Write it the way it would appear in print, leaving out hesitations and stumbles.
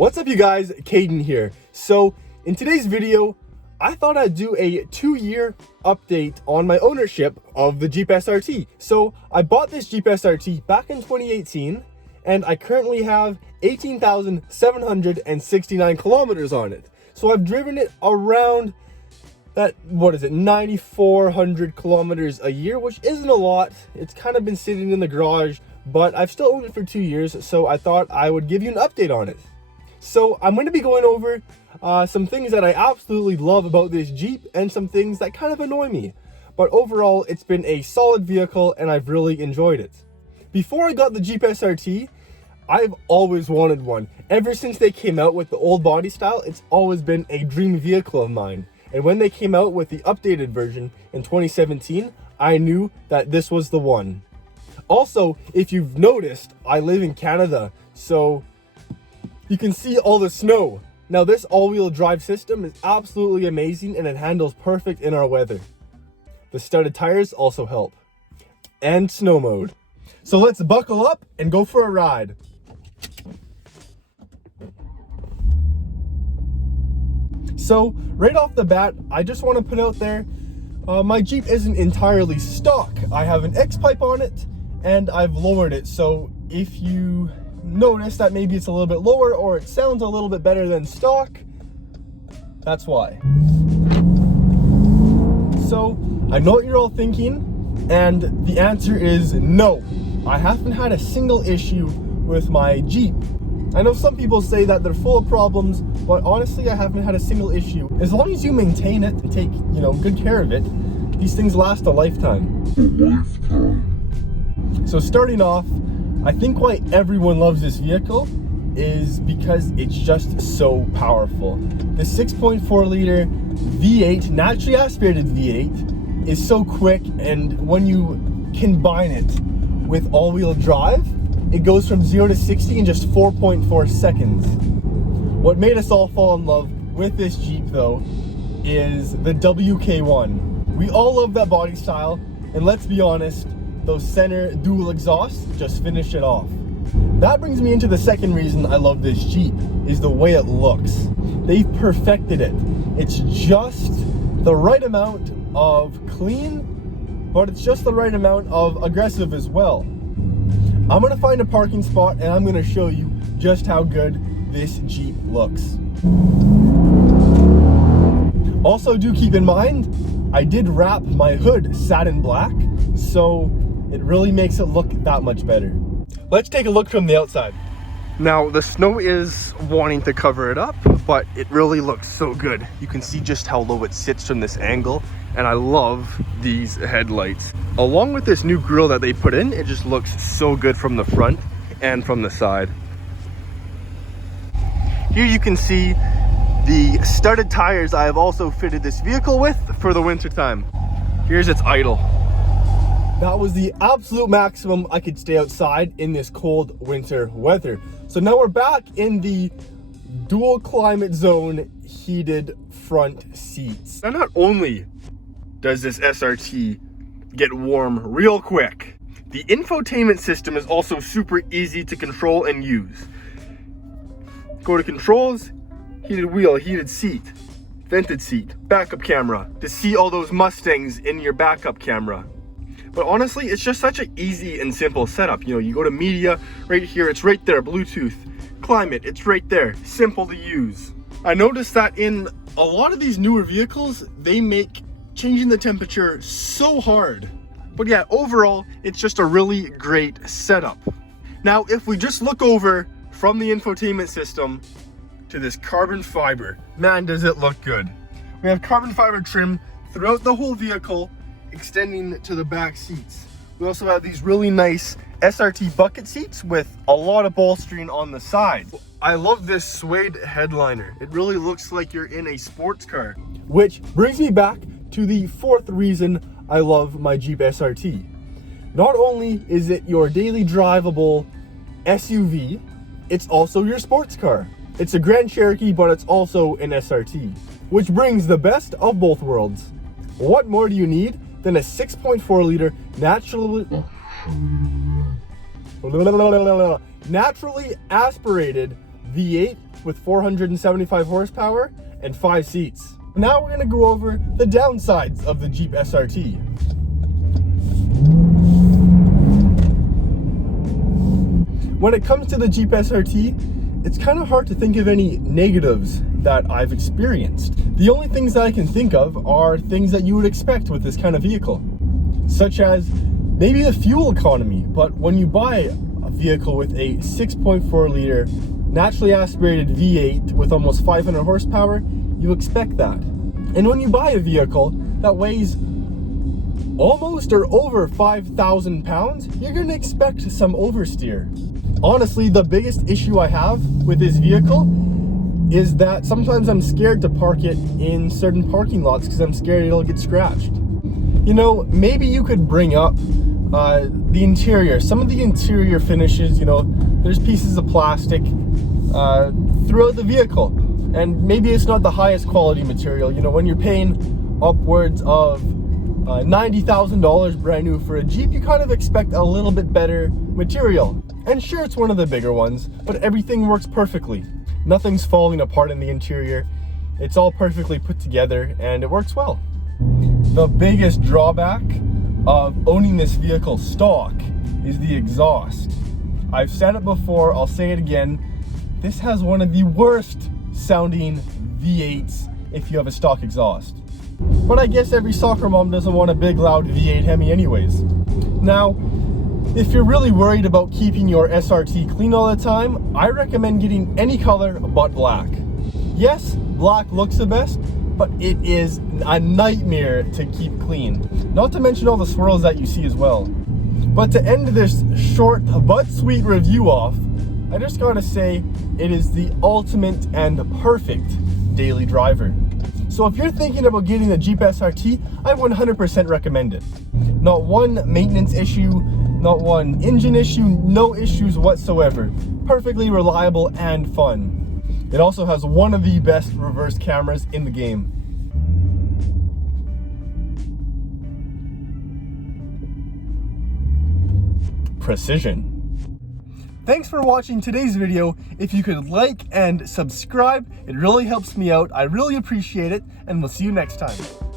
What's up, you guys? Caden here. So in today's video, I thought I'd do a 2-year update on my ownership of the Jeep SRT. So I bought this Jeep SRT back in 2018 and I currently have 18,769 kilometers on it. So I've driven it around that, 9,400 kilometers a year, which isn't a lot. It's kind of been sitting in the garage, but I've still owned it for 2 years, so I thought I would give you an update on it. So I'm going to be going over some things that I absolutely love about this Jeep and some things that kind of annoy me. But overall, it's been a solid vehicle and I've really enjoyed it. Before I got the Jeep SRT, I've always wanted one. Ever since they came out with the old body style, it's always been a dream vehicle of mine. And when they came out with the updated version in 2017, I knew that this was the one. Also, if you've noticed, I live in Canada, so you can see all the snow. Now this all-wheel drive system is absolutely amazing and it handles perfect in our weather. The studded tires also help. And snow mode. So let's buckle up and go for a ride. So right off the bat, I just want to put out there, my Jeep isn't entirely stock. I have an X-pipe on it and I've lowered it. So if you notice that maybe it's a little bit lower or it sounds a little bit better than stock, that's why. So I know what you're all thinking, and the answer is no. I haven't had a single issue with my Jeep. I know some people say that they're full of problems, but honestly I haven't had a single issue. As long as you maintain it and take, good care of it, these things last a lifetime. So starting off, I think why everyone loves this vehicle is because it's just so powerful. The 6.4 liter V8, naturally aspirated V8, is so quick, and when you combine it with all-wheel drive, it goes from 0 to 60 in just 4.4 seconds. What made us all fall in love with this Jeep though is the WK1. We all love that body style, and let's be honest, those center dual exhausts just finish it off. That brings me into the second reason I love this Jeep, is the way it looks. They've perfected it. It's just the right amount of clean, but it's just the right amount of aggressive as well. I'm gonna find a parking spot and I'm gonna show you just how good this Jeep looks. Also, do keep in mind, I did wrap my hood satin black, so it really makes it look that much better. Let's take a look from the outside. Now, the snow is wanting to cover it up, but it really looks so good. You can see just how low it sits from this angle, and I love these headlights. Along with this new grille that they put in, it just looks so good from the front and from the side. Here you can see the studded tires I have also fitted this vehicle with for the winter time. Here's its idle. That was the absolute maximum I could stay outside in this cold winter weather. So now we're back in the dual climate zone heated front seats. Now, not only does this SRT get warm real quick, the infotainment system is also super easy to control and use. Go to controls, heated wheel, heated seat, vented seat, backup camera, to see all those Mustangs in your backup camera. But honestly, it's just such an easy and simple setup. You go to media, right here, it's right there, Bluetooth, climate, it's right there, simple to use. I noticed that in a lot of these newer vehicles, they make changing the temperature so hard. But yeah, overall, it's just a really great setup. Now, if we just look over from the infotainment system to this carbon fiber, man, does it look good. We have carbon fiber trim throughout the whole vehicle, extending to the back seats. We also have these really nice SRT bucket seats with a lot of bolstering on the side. I love this suede headliner. It really looks like you're in a sports car. Which brings me back to the fourth reason I love my Jeep SRT. Not only is it your daily drivable SUV, it's also your sports car. It's a Grand Cherokee, but it's also an SRT, which brings the best of both worlds. What more do you need than a 6.4 liter naturally aspirated V8 with 475 horsepower and 5 seats. Now we're gonna go over the downsides of the Jeep SRT. When it comes to the Jeep SRT, it's kind of hard to think of any negatives that I've experienced. The only things that I can think of are things that you would expect with this kind of vehicle, such as maybe the fuel economy. But when you buy a vehicle with a 6.4 liter naturally aspirated V8 with almost 500 horsepower, you expect that. And when you buy a vehicle that weighs almost or over 5,000 pounds, you're gonna expect some oversteer. Honestly, the biggest issue I have with this vehicle is that sometimes I'm scared to park it in certain parking lots because I'm scared it'll get scratched. You know, maybe you could bring up the interior. Some of the interior finishes, you know, there's pieces of plastic throughout the vehicle. And maybe it's not the highest quality material. You know, when you're paying upwards of $90,000 brand new for a Jeep, you kind of expect a little bit better material. And sure, it's one of the bigger ones, but everything works perfectly. Nothing's falling apart in the interior. It's all perfectly put together and it works well. The biggest drawback of owning this vehicle stock is the exhaust. I've said it before, I'll say it again. This has one of the worst sounding V8s if you have a stock exhaust. But I guess every soccer mom doesn't want a big loud V8 Hemi anyways. Now, if you're really worried about keeping your SRT clean all the time, I recommend getting any color but black. Yes, black looks the best, but it is a nightmare to keep clean. Not to mention all the swirls that you see as well. But to end this short but sweet review off, I just gotta say, it is the ultimate and perfect daily driver. So if you're thinking about getting the Jeep SRT, I 100% recommend it. Not one maintenance issue, not one engine issue, no issues whatsoever. Perfectly reliable and fun. It also has one of the best reverse cameras in the game. Precision. Thanks for watching today's video. If you could like and subscribe, it really helps me out. I really appreciate it, and we'll see you next time.